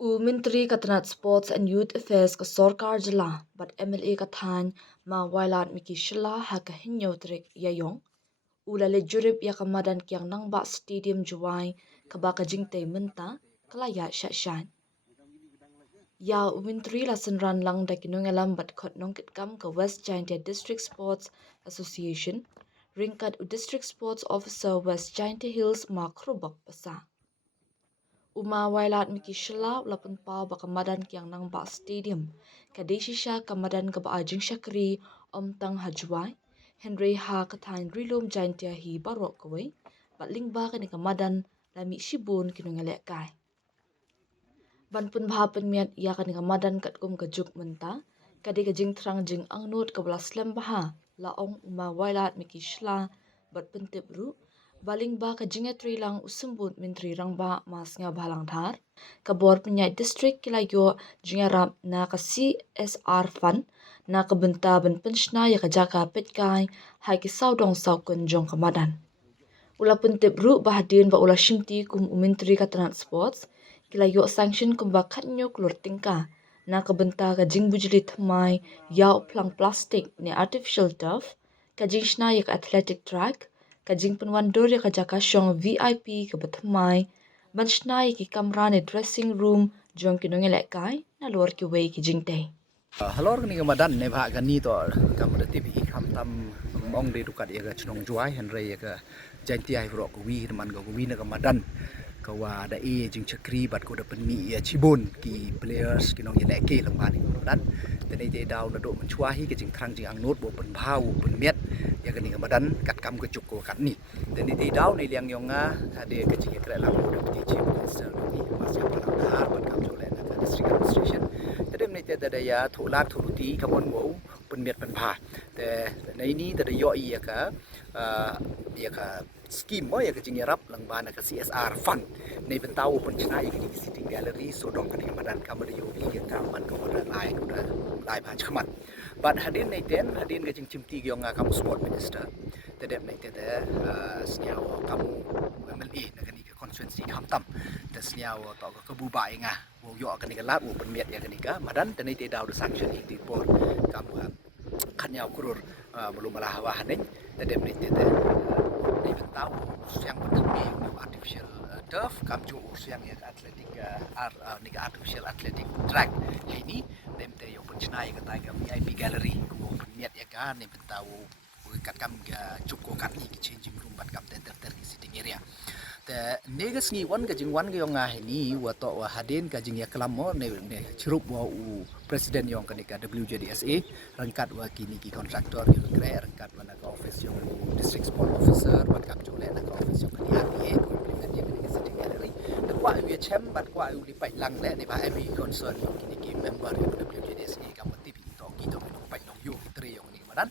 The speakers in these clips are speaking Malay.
Menteri Katanat Sports and Youth Affairs ka Sorkar Jila but MLA Kathan ma wailat miki shila ha ka hinyo trik yayong ula le jurib ya kamadan kyang nang ba stadium juwai ka ba ka jingtay menta kalaya shan ya Menteri lasan ran lang da kinong alam bat khot nong kitkam ka West Giant District Sports Association ringkat District Sports Officer West Giant Hills ma krubak pasa Uma wailat miki shila ulapun pau baka madan kiang nang ba stadium. Kadeshi sha kamadan ka ba ajing syakri tang hajwai. Henry ha katain rilum jaintia hi barok kawai. Batling ba ka ni kamadan lami shibun kinungalek kai. Ban pun bahapan miat ia ka ni kamadan katkum kajuk menta. Kadi ka jing terang jing angnut ka belas lem baha. Laong uma wailat miki shila bat pentip ru. Baling ba ka jinga trilang usembut menteri rangba mas nga balang dhar kabor penyai distrik kilayo jinga rap na ka CSR fund na ka benta ben penshna ya ka jaka petkai hai ki saudong saukun jong kamadan ula pentip ru bahadin ba ula shimti kum menteri katanat sports kilayo sanction kum ba khatnyo klur tingka na ka benta ka jing bujli thamai yau plang plastic ne artificial turf ka jing shna ya ka athletic track kajing penwandur ya kajaka syong VIP ke bethamai banshnai ki kamra ne dressing room jong kinong elekai na luar ki wei ki jingte Halor ni kamadan ne bha gani to kamada TV kham tam mong de dukat ya ga chnong juai henry ya ga janti ai ro ko wi man ga wi na kamadan ka wa da e jing chakri bat ko da penmi ya chibon ki players kinong ya leke lamba ni kamadan te nei te daw na do man chua hi ke jing thrang jing ang not bo pen phau pen miet ya ga ni kamadan kat kam ke chuk ko kat ni te nei te daw nei liang yong nga ade ke jing kra lam ko da ti chim sel ni masya palang har bat kam jole na ka district administration Tadem ni tiada daya thulak thuluti kamon wo penmiat penpha te nei ni tada yo iya ka scheme mo ya ka jingyarap lang ba na ka CSR fund nei bentau penchna ya ka city gallery so dong ka ni madan kamada yo bi ka man ko da lai ba chmat but hadin nei ten hadin ka chimti gyong nga kam sport minister tadem nei tiada sniaw kamu MLA na ka ni ka constituency kamtam te sniaw to ka kabubai nga wo yo ka ni ka lat wo penmiat ya ka ni ka madan tenai te daw the sanction di por kamu khanyau kurur belum malah hawahanin tadem ni tete ni tahu yang penting ni artificial turf kam ju yang ya atletik ni artificial athletic track ini dem te yo penchna ya ka VIP gallery ko niat ya ka ni tahu kat kam ga cukup kat ni changing room bat kam ter sitting area te negas ni wan ka jing wan ga yong nga ni wa to wa hadin ka jing ya kelam mo ne chirup wa u presiden yong ka ni ka WJDSA rangkat wa kini ki kontraktor ki kre rangkat wa na ka office yong district sport officer bat kam jole na ka office yong ka ni RPA ko implement ya ni sitting gallery te kwa wi chem bat kwa u li pai lang le ni ba every concern yong kini ki member yong WJDSA ka mo tipi to ki to no pai no yu tre yong ni madan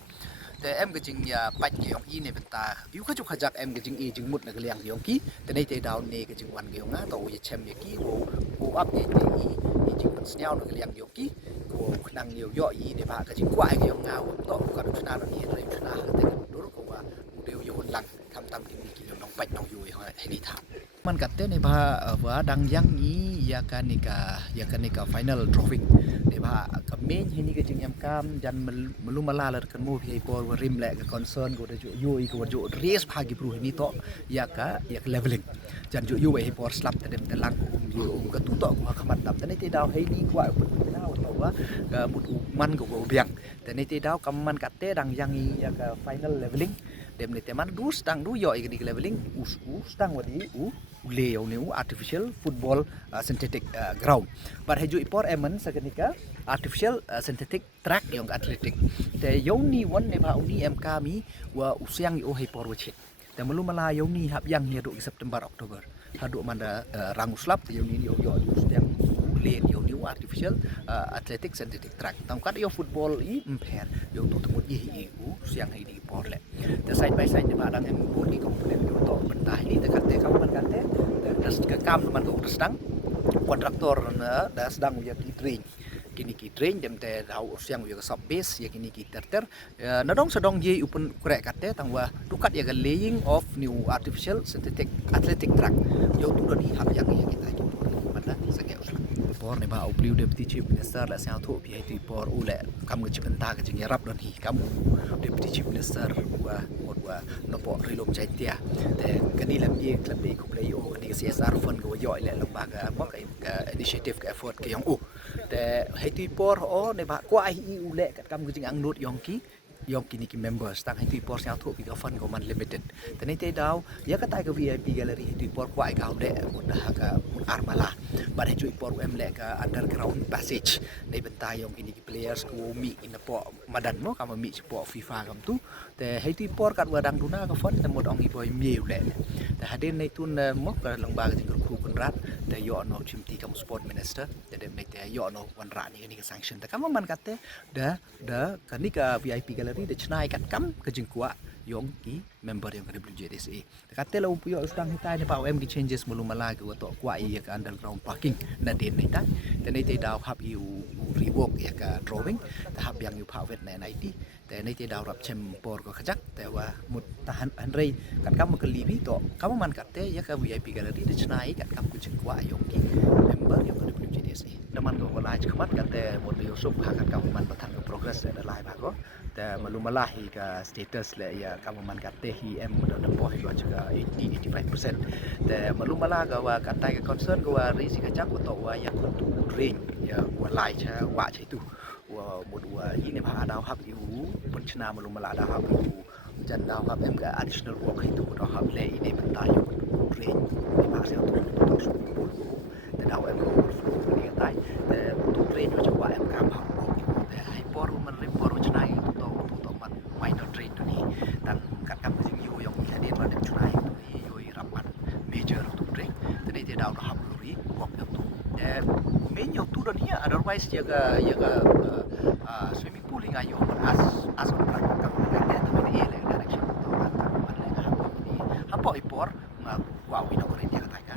te em ke jing ya pat ke yong i ne benta yu kha ju khajak em ke jing i jing mut na ke liang yong ki te nei te daw ne ke jing wan ge yong nga to ye chem ye ki wo up ye te i jing pan snyao na ke liang yong ki ko nang yo yo i ne ba ke jing kwa ge yong nga wo to ka du na ni re na te ke dur ko wa de yo lang tham tam ki ni ki yong nong pat nong yu he ni tha man katte ne ba wa dang yang i ya ka ni ka final drawing ne ba ka main he ni ke jing yam kam jan melum malalar kan mo hi por rim le ka concern ko de yo i ko jo race bhagi pru ni to ya ka leveling jan jo yo hi por slap tedem telang yo ka tu to ko khamat tam te daw he ni kwa daw to wa ka mut man ko biang te te daw kam man katte dang yang i ya ka final leveling dem ne teman du stang du yo i ni leveling stang wa di le yo ni artificial football synthetic ground but heju ipor emen saganika artificial synthetic track yang athletic te yoni won ne ba uni em kami wa usiang yo he por wachit te melu mala yoni hab yang ni do September Oktober hadu manda rang uslap yoni yo usiang lane yo ni artificial athletic synthetic track tangkat yo football i imper yo tu temut i usiang he di por le te side by side ne ba dang em pun di komponen yo to bentah ni te katte kam man katte das ke kam man ko sedang kontraktor da sedang ya ki train kini ki train dem te rau siang yo sub base ya kini ki ter nadong sedong ye upun kurek katte tangwa dukat ya laying of new artificial synthetic athletic track yo tu do ni hab yang ya kita itu pada sege uslah por ne ba upliu deputy chief minister la sa tho pi hai por u le kam ge chipenta ge jing rap don hi kam deputy chief minister wa wa no po rilom chai tia te kani lam ye klam be ku play o kani CSR fund go yo le lom ba ga mo ka initiative ka effort ke yang u te hai por o ne ba kwa ai u le kat kam ge jing ang not yong ki kini ki members tang hai por sa tho pi ga fund go man limited te nei te daw ya ka tai ka VIP gallery hai por kwa ai ga le mun ha ka mun armala ba hai chui por em le ka underground passage nei bentai yong kini ki players ku mi in po madan mo ka mi po FIFA kam tu te hai por kat wa dang duna ka fund te mod ong i boy mi le te haden nei tun mo ka lang ba ka jing ku kun rat te yo no chim ti kam sport minister te dem nei te yo no wan ra ni ka sanction te kam man kat te da kani ka VIP gallery de chnai kat kam ka jing kwa yong ki member yang kada WJDSA kate lo puyo ustang hitai ne pa OM ki changes mulu mala ke to kwa i ka underground parking na den nei ta te nei te daw hab you rework ya ka drawing ta hab yang you pa vet na IT te nei te daw rap chem por ko khajak te wa mut tahan anrei kat kam ka libi to kam man kate ya ka VIP gallery de chnai kat kam ku jing kwa yong ki member yang kada WJDSA teman ko ko lai khmat kate mut yo sup ha kat kam man bathan ko progress da lai ba ko te malu malahi ka status le ya kamu man kate hi em da boh ko juga 80-85% te malu malaga wa katai ka concern ko wa risi ka jak to wa ya ko tu ring ya wa lai cha wa chai tu wa mod wa hi ne ba daw hab yu pun chna malu mala da hab yu jan daw hab em ka additional work hi tu do hab le ini bentai yu ring ni ba se tu to su te daw em ko ni ka tai te tu ring jo wa em ka hab te hai por man re por chna hi to man minor trade tu ni tang kat kam jing yu yong ka den ma dem chna hi tu hi yu rapat major tu ring te ni te daw hab ri wok tu te main yo tu dia otherwise jaga swimming pool inga yo as on plan kam ka te tu ni le direction to man le ha po ipor ma wa wi no ko ri dia ka ta ka